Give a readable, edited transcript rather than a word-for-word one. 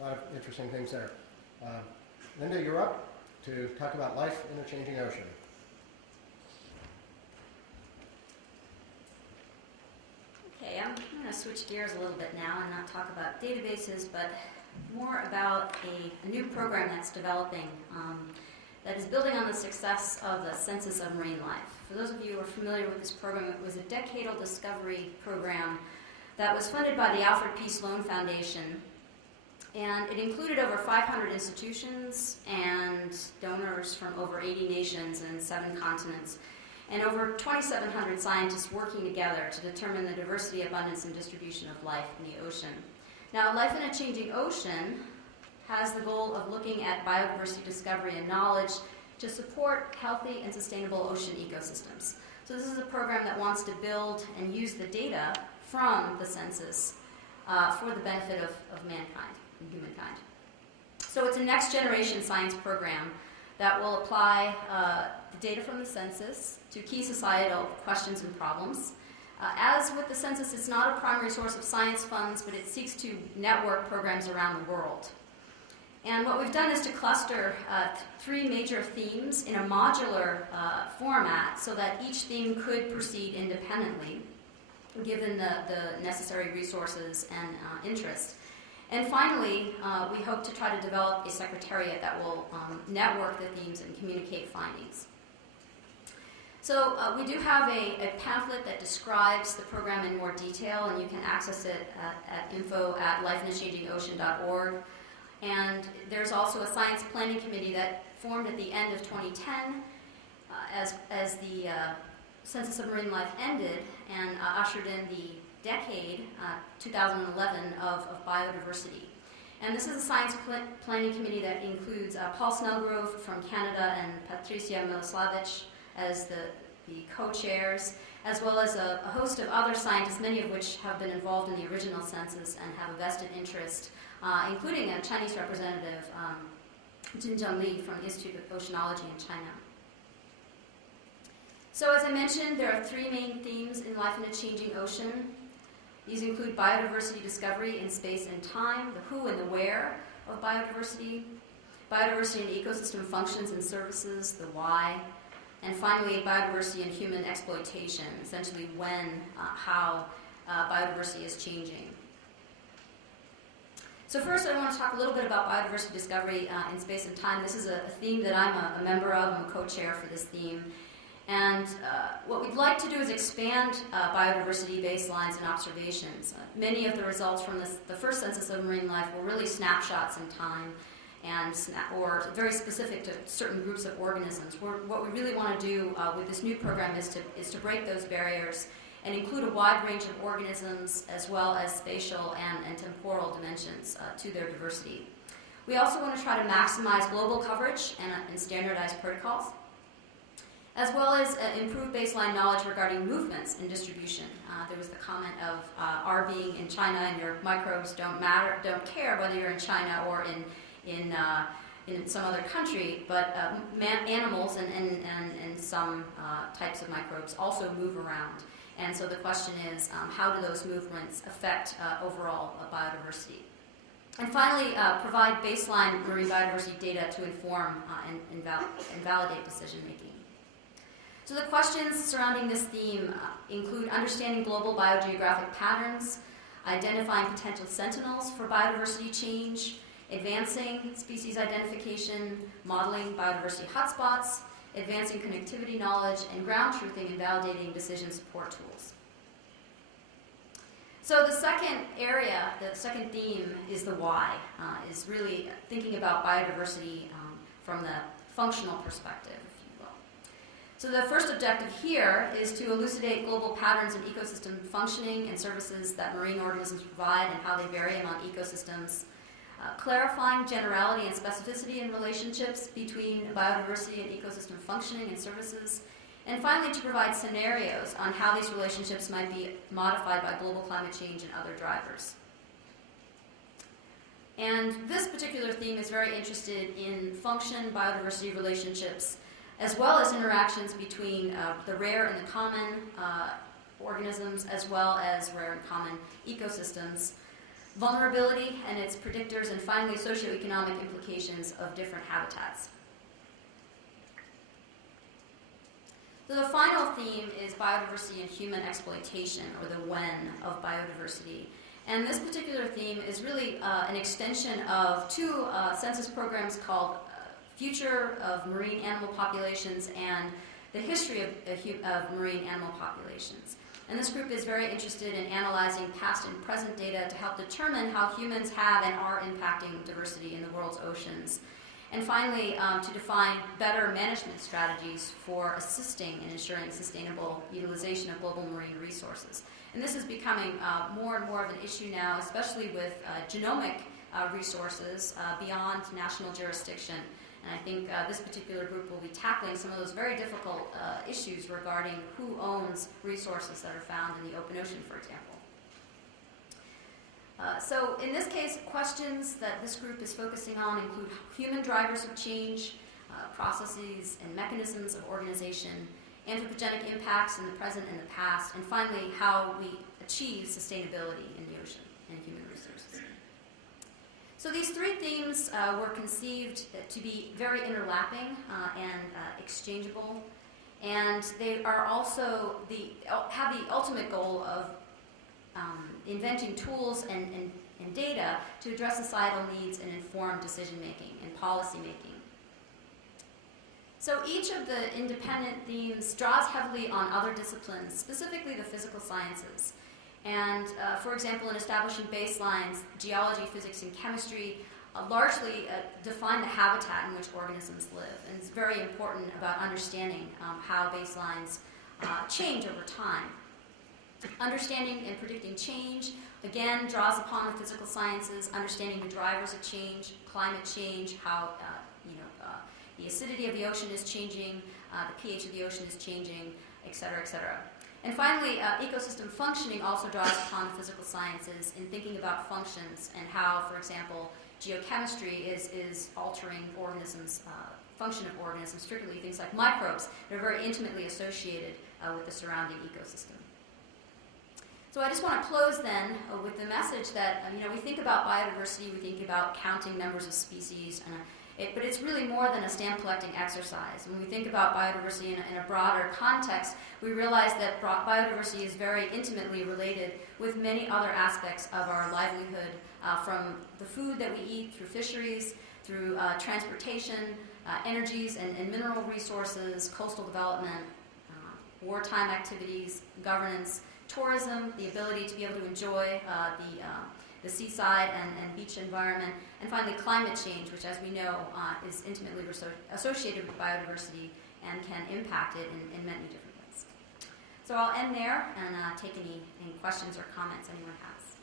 A lot of interesting things there. Linda, you're up to talk about life in a changing ocean. Okay, I'm going to switch gears a little bit now and not talk about databases, but more about a new program that's developing that is building on the success of the Census of Marine Life. For those of you who are familiar with this program, it was a decadal discovery program that was funded by the Alfred P. Sloan Foundation. And it included over 500 institutions and donors from over 80 nations and 7 continents, and over 2,700 scientists working together to determine the diversity, abundance, and distribution of life in the ocean. Now, Life in a Changing Ocean has the goal of looking at biodiversity discovery and knowledge to support healthy and sustainable ocean ecosystems. So this is a program that wants to build and use the data from the census for the benefit of mankind and humankind. So it's a next generation science program that will apply the data from the census to key societal questions and problems. As with the census, it's not a primary source of science funds, but it seeks to network programs around the world. And what we've done is to cluster 3 major themes in a modular format so that each theme could proceed independently, given the necessary resources and interest. And finally, we hope to try to develop a secretariat that will network the themes and communicate findings. So we do have a pamphlet that describes the program in more detail, and you can access it at info@lifeinachangingocean.org. And there's also a science planning committee that formed at the end of 2010 as the Census of Marine Life ended and ushered in the decade, 2011, of biodiversity. And this is a science planning committee that includes Paul Snellgrove from Canada and Patricia Miloslavich as the co-chairs, as well as a host of other scientists, many of which have been involved in the original census and have a vested interest, including a Chinese representative, Jinzheng Li from the Institute of Oceanology in China. So as I mentioned, there are 3 main themes in Life in a Changing Ocean. These include biodiversity discovery in space and time, the who and the where of biodiversity, biodiversity and ecosystem functions and services, the why, and finally biodiversity and human exploitation, essentially when, how biodiversity is changing. So first I want to talk a little bit about biodiversity discovery in space and time. This is a theme that I'm a member of. I'm a co-chair for this theme. And what we'd like to do is expand biodiversity baselines and observations. Many of the results from the first Census of Marine Life were really snapshots in time or very specific to certain groups of organisms. What we really want to do with this new program is to break those barriers and include a wide range of organisms as well as spatial and temporal dimensions to their diversity. We also want to try to maximize global coverage and standardize protocols, as well as improve baseline knowledge regarding movements and distribution. There was the comment of our being in China and your microbes don't care whether you're in China or in some other country, but animals and some types of microbes also move around. And so the question is, how do those movements affect overall biodiversity? And finally, provide baseline marine biodiversity data to inform and validate decision making. So the questions surrounding this theme include understanding global biogeographic patterns, identifying potential sentinels for biodiversity change, advancing species identification, modeling biodiversity hotspots, advancing connectivity knowledge, and ground truthing and validating decision support tools. So the second area, the second theme, is the why, is really thinking about biodiversity from the functional perspective. So the first objective here is to elucidate global patterns in ecosystem functioning and services that marine organisms provide and how they vary among ecosystems, clarifying generality and specificity in relationships between biodiversity and ecosystem functioning and services, and finally to provide scenarios on how these relationships might be modified by global climate change and other drivers. And this particular theme is very interested in function biodiversity relationships, as well as interactions between the rare and the common organisms, as well as rare and common ecosystems. vulnerability and its predictors, and finally socioeconomic implications of different habitats. So the final theme is biodiversity and human exploitation, or the when of biodiversity. And this particular theme is really an extension of two census programs called Future of Marine Animal Populations and the History of Marine Animal Populations. And this group is very interested in analyzing past and present data to help determine how humans have and are impacting diversity in the world's oceans. And finally, to define better management strategies for assisting in ensuring sustainable utilization of global marine resources. And this is becoming more and more of an issue now, especially with genomic resources beyond national jurisdiction. And I think this particular group will be tackling some of those very difficult issues regarding who owns resources that are found in the open ocean, for example. So in this case, questions that this group is focusing on include human drivers of change, processes and mechanisms of organization, anthropogenic impacts in the present and the past, and finally, how we achieve sustainability in the ocean and human resources. So these three themes were conceived to be very interlapping and exchangeable, and they are also have the ultimate goal of inventing tools and data to address societal needs and inform decision-making and policy-making. So each of the independent themes draws heavily on other disciplines, specifically the physical sciences. And for example, in establishing baselines, geology, physics, and chemistry largely define the habitat in which organisms live. And it's very important about understanding how baselines change over time. Understanding and predicting change, again, draws upon the physical sciences, understanding the drivers of change, climate change, how the acidity of the ocean is changing, the pH of the ocean is changing, et cetera, et cetera. And finally, ecosystem functioning also draws upon the physical sciences in thinking about functions and how, for example, geochemistry is altering organisms, function of organisms, particularly things like microbes that are very intimately associated with the surrounding ecosystem. So I just want to close then with the message that we think about biodiversity, we think about counting numbers of species, but it's really more than a stamp collecting exercise. When we think about biodiversity in a broader context, we realize that biodiversity is very intimately related with many other aspects of our livelihood, from the food that we eat, through fisheries, through transportation, energies and mineral resources, coastal development, wartime activities, governance, tourism, the ability to be able to enjoy the seaside and beach environment, and finally climate change, which as we know is intimately associated with biodiversity and can impact it in many different ways. So I'll end there and take any questions or comments anyone has.